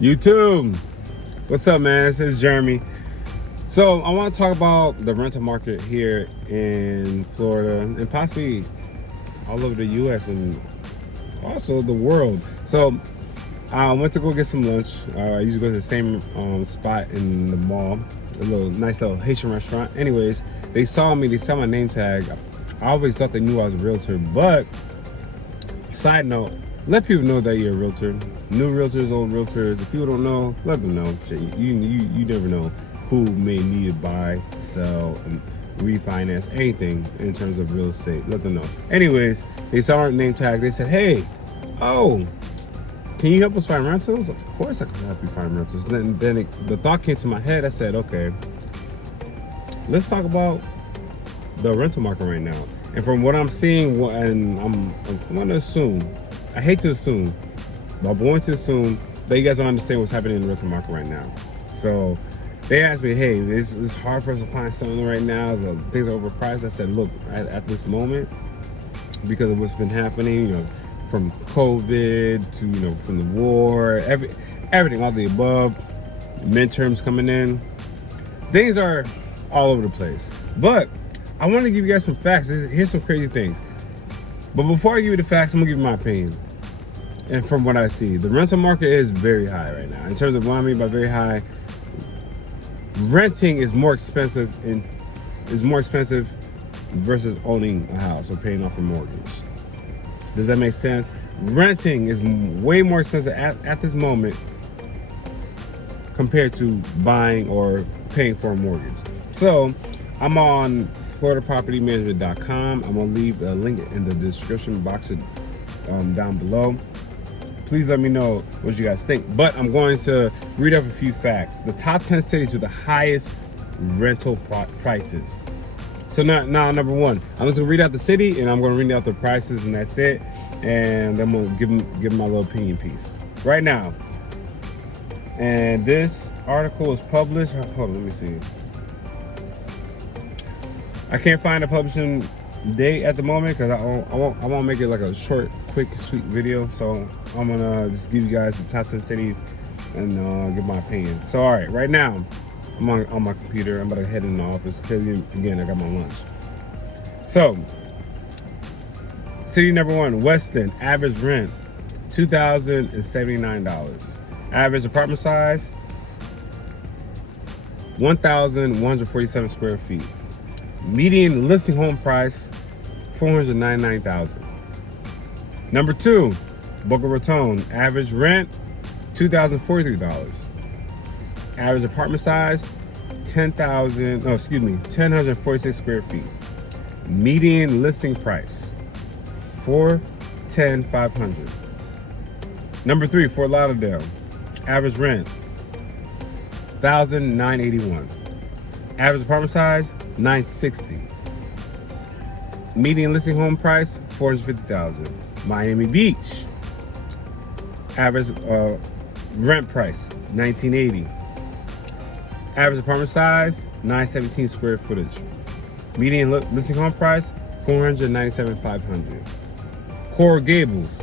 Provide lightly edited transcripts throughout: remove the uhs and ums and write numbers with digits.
YouTube. What's up, man? This is Jeremy. So I want to talk about the rental market here in Florida and possibly all over the U.S. and also the world. So I went to go get some lunch. I usually go to the same spot in the mall, a nice little Haitian restaurant. Anyways, they saw me. They saw my name tag. I always thought they knew I was a realtor, but side note, let people know that you're a realtor. New realtors, old realtors. If people don't know, let them know. Shit, you never know who may need to buy, sell, and refinance anything in terms of real estate. Let them know. Anyways, they saw our name tag. They said, "Hey, can you help us find rentals?" Of course, I can help you find rentals. Then the thought came to my head. I said, "Okay, let's talk about the rental market right now." And from what I'm seeing, and I'm going to assume. I hate to assume, but I'm going to assume that you guys don't understand what's happening in the rental market right now. So they asked me, "Hey, it's hard for us to find something right now. Things are overpriced." I said, "Look, at this moment, because of what's been happening, from COVID to from the war, everything, all the above, midterms coming in, things are all over the place. But I want to give you guys some facts. Here's some crazy things. But before I give you the facts, I'm gonna give you my opinion. And from what I see, the rental market is very high right now. In terms of what I mean by very high, renting is more expensive versus owning a house or paying off a mortgage. Does that make sense? Renting is way more expensive at this moment compared to buying or paying for a mortgage. So I'm on floridapropertymanagement.com. I'm gonna leave a link in the description box down below. Please let me know what you guys think. But I'm going to read off a few facts. The top 10 cities with the highest rental prices. So now number one, I'm just gonna read out the city and I'm gonna read out the prices, and that's it. And I'm gonna give my little opinion piece right now. And this article is published. Hold on, let me see. I can't find a publishing date at the moment because I won't make it like a short, quick, sweet video. So I'm gonna just give you guys the top 10 cities and give my opinion. So all right, right now I'm on my computer. I'm about to head in the office because again I got my lunch. So city number one, Weston. Average rent $2,079. Average apartment size 1,147 square feet. Median listing home price $499,000. Number two, Boca Raton. Average rent $2,043. Average apartment size 1,046 square feet. Median listing price $410,500. Number three, Fort Lauderdale. Average rent $1,981. Average apartment size $960. Median listing home price $450,000. Miami Beach. Average rent price $1,980. Average apartment size 917 square footage. Median listing home price $497,500. Coral Gables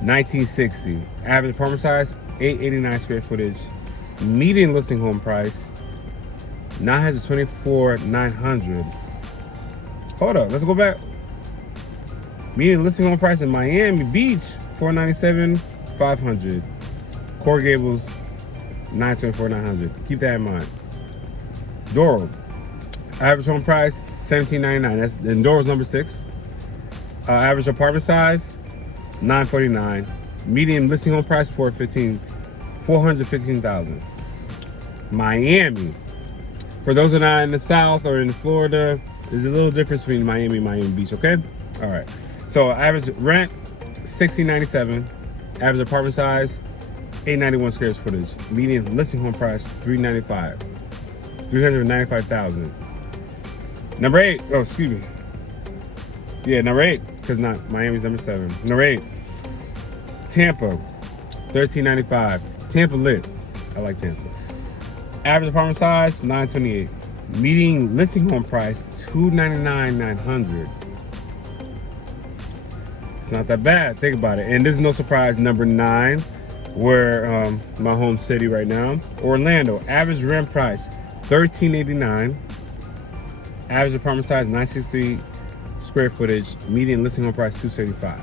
1960. Average apartment size 889 square footage. Median listing home price $924,900. Hold up, let's go back. Median listing home price in Miami Beach $497,500. Coral Gables $924,900. Keep that in mind. Doral. Average home price $1,799. That's in Doral's number 6. Average apartment size $949. Median listing home price $415,000. Miami. For those who are not in the South or in Florida, there's a little difference between Miami and Miami Beach, okay? All right. So average rent, $1,697. Average apartment size, 891 square footage. Median listing home price, $395,000. Number 8, excuse me. Yeah, number 8, because not Miami's number 7. Number 8, Tampa, $1,395. Tampa lit. I like Tampa. Average apartment size, $928. Median listing home price, $299,900. It's not that bad. Think about it. And this is no surprise. Number 9, where my home city right now. Orlando, average rent price $13.89. Average apartment size 963 square footage. Median listing home price $275.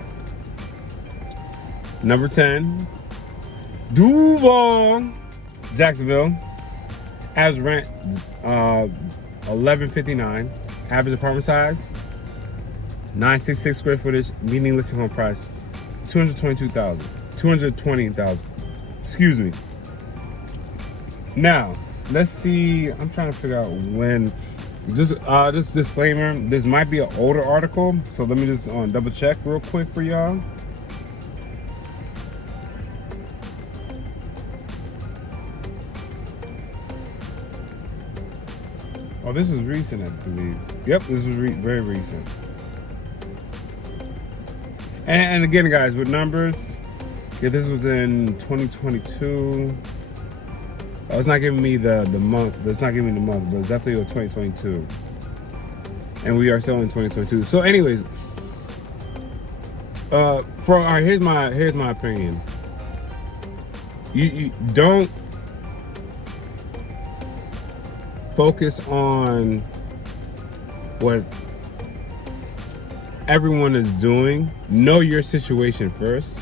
Number 10, Duval, Jacksonville. Average rent $11.59. Average apartment size 966 square footage. Median listing home price $220,000. Excuse me. Now, let's see. I'm trying to figure out when. Just disclaimer. This might be an older article, so let me just double check real quick for y'all. Oh, this is recent, I believe. Yep, this was very recent. And again, guys, with numbers, yeah, this was in 2022. It's not giving me the month. It's not giving me the month, but it's definitely 2022. And we are still in 2022. So, anyways, here's my opinion. You don't focus on what everyone is doing. Know your situation first,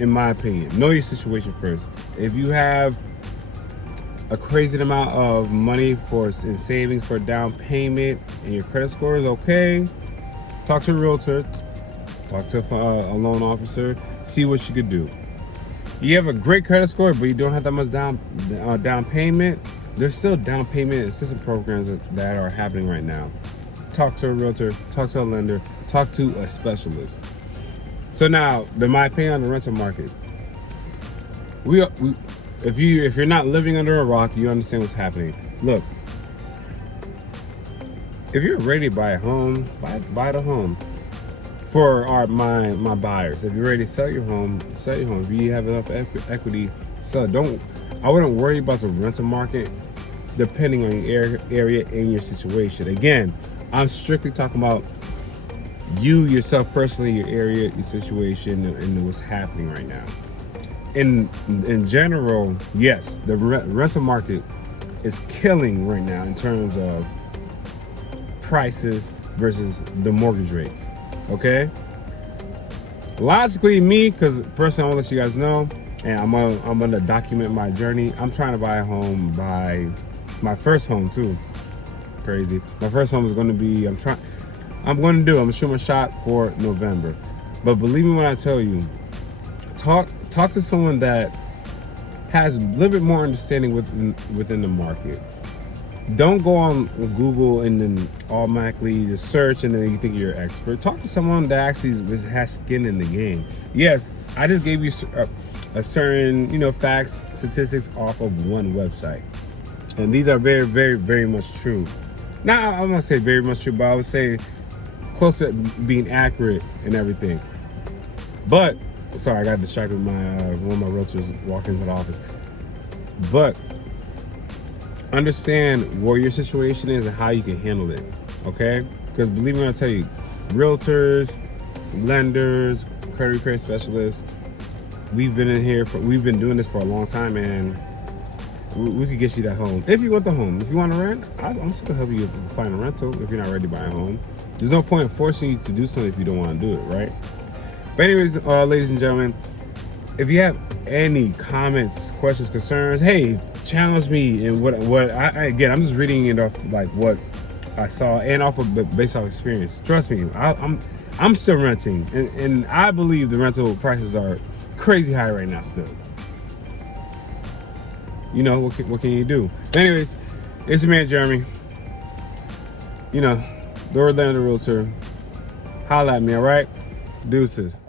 in my opinion. Know your situation first. If you have a crazy amount of money in savings for a down payment and your credit score is okay, talk to a realtor, talk to a loan officer, see what you could do. You have a great credit score, but you don't have that much down payment. There's still down payment assistance programs that are happening right now. Talk to a realtor, talk to a lender, talk to a specialist. So now, in my opinion, on the rental market, if you're not living under a rock, you understand what's happening. Look, if you're ready to buy a home, buy the home. For my buyers, if you're ready to sell your home, sell your home. If you have enough equity, sell. I wouldn't worry about the rental market, depending on your area and your situation. Again, I'm strictly talking about you yourself personally, your area, your situation, and what's happening right now. In general, yes, the rental market is killing right now in terms of prices versus the mortgage rates. Okay? Logically, me, because personally, I want to let you guys know, and I'm gonna document my journey. I'm trying to buy a home, buy my first home too. Crazy. My first home is going to be. I'm going to shoot my shot for November. But believe me when I tell you, talk to someone that has a little bit more understanding within the market. Don't go on Google and then automatically just search and then you think you're an expert. Talk to someone that actually has skin in the game. Yes, I just gave you a certain facts, statistics off of one website, and these are very, very, very much true. Now, I'm not say very much true, but I would say close to being accurate and everything. But sorry, I got distracted with one of my realtors walking into the office. But understand what your situation is and how you can handle it, okay? Because believe me when I tell you, realtors, lenders, credit repair specialists, we've been doing this for a long time, and we could get you that home. If you want the home. If you want to rent, I'm still gonna help you find a rental if you're not ready to buy a home. There's no point in forcing you to do something if you don't want to do it, right? But anyways, ladies and gentlemen, if you have any comments, questions, concerns, hey, challenge me. And I'm just reading it off like what I saw and off of based off experience. Trust me, I'm still renting, and I believe the rental prices are crazy high right now still. What can you do? But anyways, it's your man Jeremy. The Orlando Realtor. Holla at me, all right? Deuces.